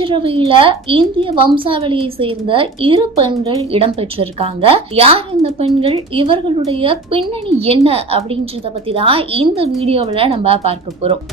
அமைச்சரவையில இந்திய வம்சாவளியை சேர்ந்த இரு பெண்கள் இடம்பெற்றிருக்காங்க. யார் இந்த பெண்கள்? இவர்களுடைய பின்னணி என்ன அப்படின்றத பத்தி தான் இந்த வீடியோவில் நம்ம பார்க்க போறோம்.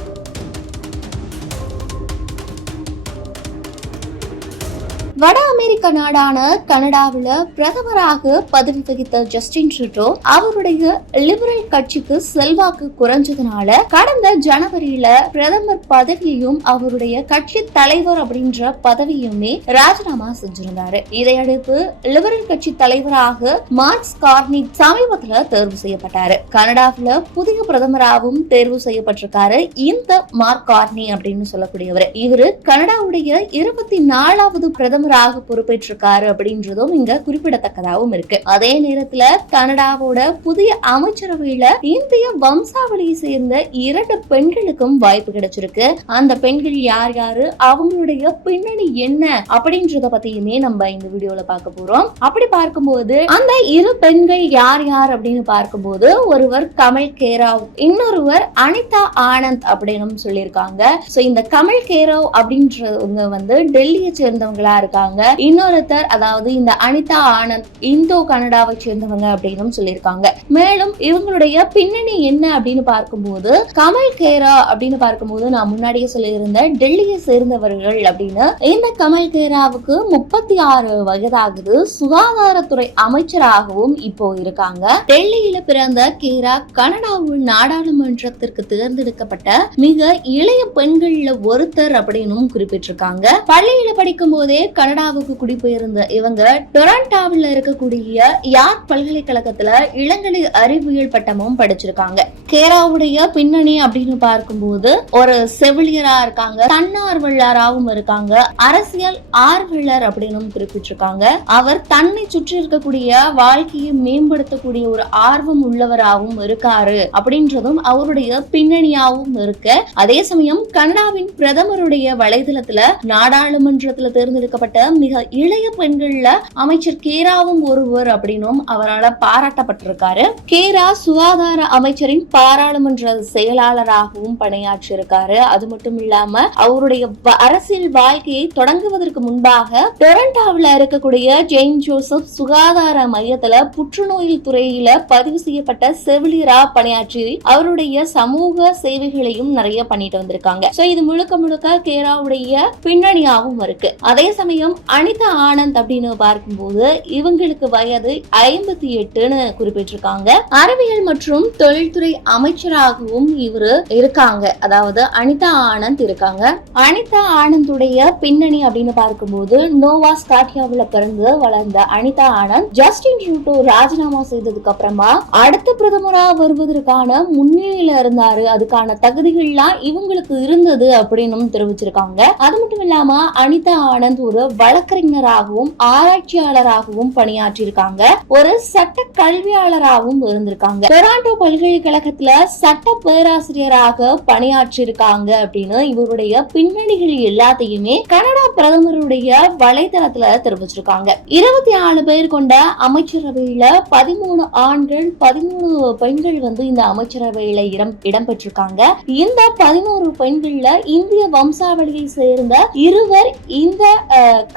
வட அமெரிக்க நாடான கனடாவில் பிரதமராக பதவி வகித்த ஜஸ்டின் ட்ரூடோ அவருடைய லிபரல் கட்சிக்கு செல்வாக்கு குறைஞ்சதுனால கடந்த ஜனவரியில பிரதமர் பதவியையும் அவருடைய கட்சி தலைவர் அப்படின்ற பதவியுமே ராஜினாமா செஞ்சிருந்தாரு. இதையடுத்து லிபரல் கட்சி தலைவராக மார்க்ஸ் கார்னி சமீபத்துல தேர்வு செய்யப்பட்டாரு. கனடாவில் புதிய பிரதமராகவும் தேர்வு செய்யப்பட்டிருக்காரு இந்த மார்க் கார்னி அப்படின்னு சொல்லக்கூடியவர். இவரு கனடாவுடைய இருபத்தி நாலாவது பிரதமர் பிரதமராக பொறுப்பேற்றிருக்காரு அப்படின்றதும் இங்க குறிப்பிடத்தக்கதாகவும் இருக்கு. அதே நேரத்துல கனடாவோட புதிய அமைச்சரவையில இந்திய வம்சாவளியை சேர்ந்த இரண்டு பெண்களுக்கும் வாய்ப்பு கிடைச்சிருக்கு. அந்த பெண்கள் யார் யாரு? அவங்களுடைய பின்னணி என்ன? அப்படின்றத பத்தியுமே நம்ம இந்த வீடியோல பார்க்க போறோம். அப்படி பார்க்கும்போது அந்த இரு பெண்கள் யார் யார் அப்படின்னு பார்க்கும்போது ஒருவர் கமல் கேராவ் இன்னொருவர் அனிதா ஆனந்த் அப்படின்னு சொல்லியிருக்காங்க. சோ இந்த கமல் கேராவ் அப்படின்றவங்க வந்து டெல்லியை சேர்ந்தவங்களா இருக்காங்க. சொல்லியிருக்காங்க. இன்னொருத்தர் அதாவது இந்த அனிதா ஆனந்த் இந்தோ கனடாவை சேர்ந்தவங்க அப்படின்னு சொல்லியிருக்காங்க. மேலும் இவங்களுடைய பின்னணி என்ன அப்படின்னு பார்க்கும்போது கமல் கேரா அப்படின்னு பார்க்கும்போது நான் முன்னாடியே சொல்லியிருந்தேன் டெல்லியை சேர்ந்தவர்கள் அப்படின்னு. இந்த கமல் கேராவுக்கு முப்பத்தி ஆறு வயதாகுது. சுகாதாரத்துறை அமைச்சராகவும் இப்போ இருக்காங்க. டெல்லியில பிறந்த கேரா கனடாவுள் நாடாளுமன்றத்திற்கு தேர்ந்தெடுக்கப்பட்ட மிக இளைய பெண்கள்ல ஒருத்தர் அப்படின்னு குறிப்பிட்டிருக்காங்க. பள்ளியில படிக்கும் போதே கனடாவுக்கு குடிபெயர்ந்த இவங்க டொரண்டாவில் இருக்கக்கூடிய யார் பல்கலைக்கழகத்துல இளங்கலை அறிவியல் பட்டமும் படிச்சிருக்காங்க. கேராவுடைய பின்னணி அப்படின்னு பார்க்கும்போது ஒரு செவிலியரா இருக்காங்க தன்னார்வலராகவும் இருக்காங்க அரசியல் ஆர்வலர் அப்படின்னு குறிப்பிட்டிருக்காங்க. அவர் தன்னை சுற்றி இருக்கக்கூடிய வாழ்க்கையை மேம்படுத்தக்கூடிய ஒரு ஆர்வம் உள்ளவராகவும் இருக்காரு அப்படின்றதும் அவருடைய பின்னணியாகவும் இருக்கு. அதே சமயம் கனடாவின் பிரதமருடைய வலைதளத்துல நாடாளுமன்றத்துல தேர்ந்தெடுக்கப்பட்ட மிக இளைய பெண்கள்ல அமைச்சர் கேராவும் ஒருவர் அப்படின்னும் அவரால் பாராட்டப்பட்டிருக்காரு. கேரா சுகாதார அமைச்சரின் பாராளுமன்ற செயலாளராகவும் பணியாற்றியிருக்காரு. அது மட்டும் இல்லாம அவருடைய அரசியல் வாழ்க்கையை தொடங்குவதற்கு முன்பாக டொரண்டாவில் இருக்கக்கூடிய ஜெயின் ஜோசப் சுகாதார மையத்துல புற்றுநோய் துறையில பதிவு செய்யப்பட்ட செவிலியரா பணியாற்றி அவருடைய சமூக சேவைகளையும் நிறைய பண்ணிட்டு வந்திருக்காங்க. சோ இது முழுக்க முழுக்க கேராவுடைய பின்னணியாகவும் இருக்கு. அதே சமயம் அனிதா ஆனந்த் அப்படின்னு பார்க்கும்போது இவங்களுக்கு வயது ஐம்பத்தி எட்டுன்னு குறிப்பிட்டிருக்காங்க. அறிவியல் மற்றும் தொழில்துறை அமைச்சராகவும் இவரு இருக்காங்க. அதாவது அனிதா ஆனந்த் இருக்காங்க. அனிதா ஆனந்துடைய பின்னணி அப்படின்னு பார்க்கும்போது நோவா ஸ்காட்டியாவில் பிறந்து வளர்ந்த அனிதா ஆனந்த் ஜஸ்டின் ரூட்டோ ராஜினாமா செய்ததுக்கு அப்புறமா அடுத்த பிரதமரா வருவதற்கான முன்னிலையில இருந்தாரு. அதுக்கான தகுதிகள்லாம் இவங்களுக்கு இருந்தது அப்படின்னு தெரிவிச்சிருக்காங்க. அது மட்டும் இல்லாம அனிதா ஆனந்த் ஒரு வழக்கறிஞராகவும் ஆராய்ச்சியாளராகவும் பணியாற்றியிருக்காங்க. ஒரு சட்ட கல்வியாளராகவும் இருந்திருக்காங்க. டொராண்டோ பல்கலைக்கழகத்துல சட்ட பேராசிரியராக பணியாற்றியிருக்காங்க அப்படின்னு இவருடைய பின்னணிகள் எல்லாத்தையுமே கனடா பிரதமருடைய வலைதளத்துல தெரிவிச்சிருக்காங்க. இருபத்தி நாலு பேர் கொண்ட அமைச்சரவையில பதிமூணு ஆண்கள் பதிமூணு பெண்கள் வந்து இந்த அமைச்சரவையில இடம் இடம்பெற்றிருக்காங்க. இந்த பதினோரு பெண்கள்ல இந்திய வம்சாவளியை சேர்ந்த இருவர் இந்த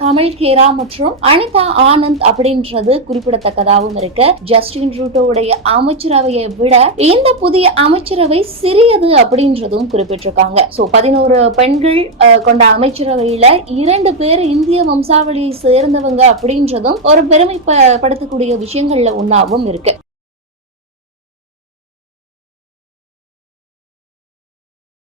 கமல் கேரா மற்றும் அனிதா ஆனந்த் அப்படின்றது குறிப்பிடத்தக்கதாகவும் இருக்கு. ஜஸ்டின் ரூட்டோவுடைய அமைச்சரவையை விட இந்த புதிய அமைச்சரவை சிறியது அப்படின்றதும் குறிப்பிட்டிருக்காங்க. சோ பதினோரு பெண்கள் கொண்ட அமைச்சரவையில இரண்டு பேர் இந்திய வம்சாவளியை சேர்ந்தவங்க அப்படின்றதும் ஒரு பெருமைப்படுத்தக்கூடிய விஷயங்கள்ல ஒன்னாவும் இருக்கு.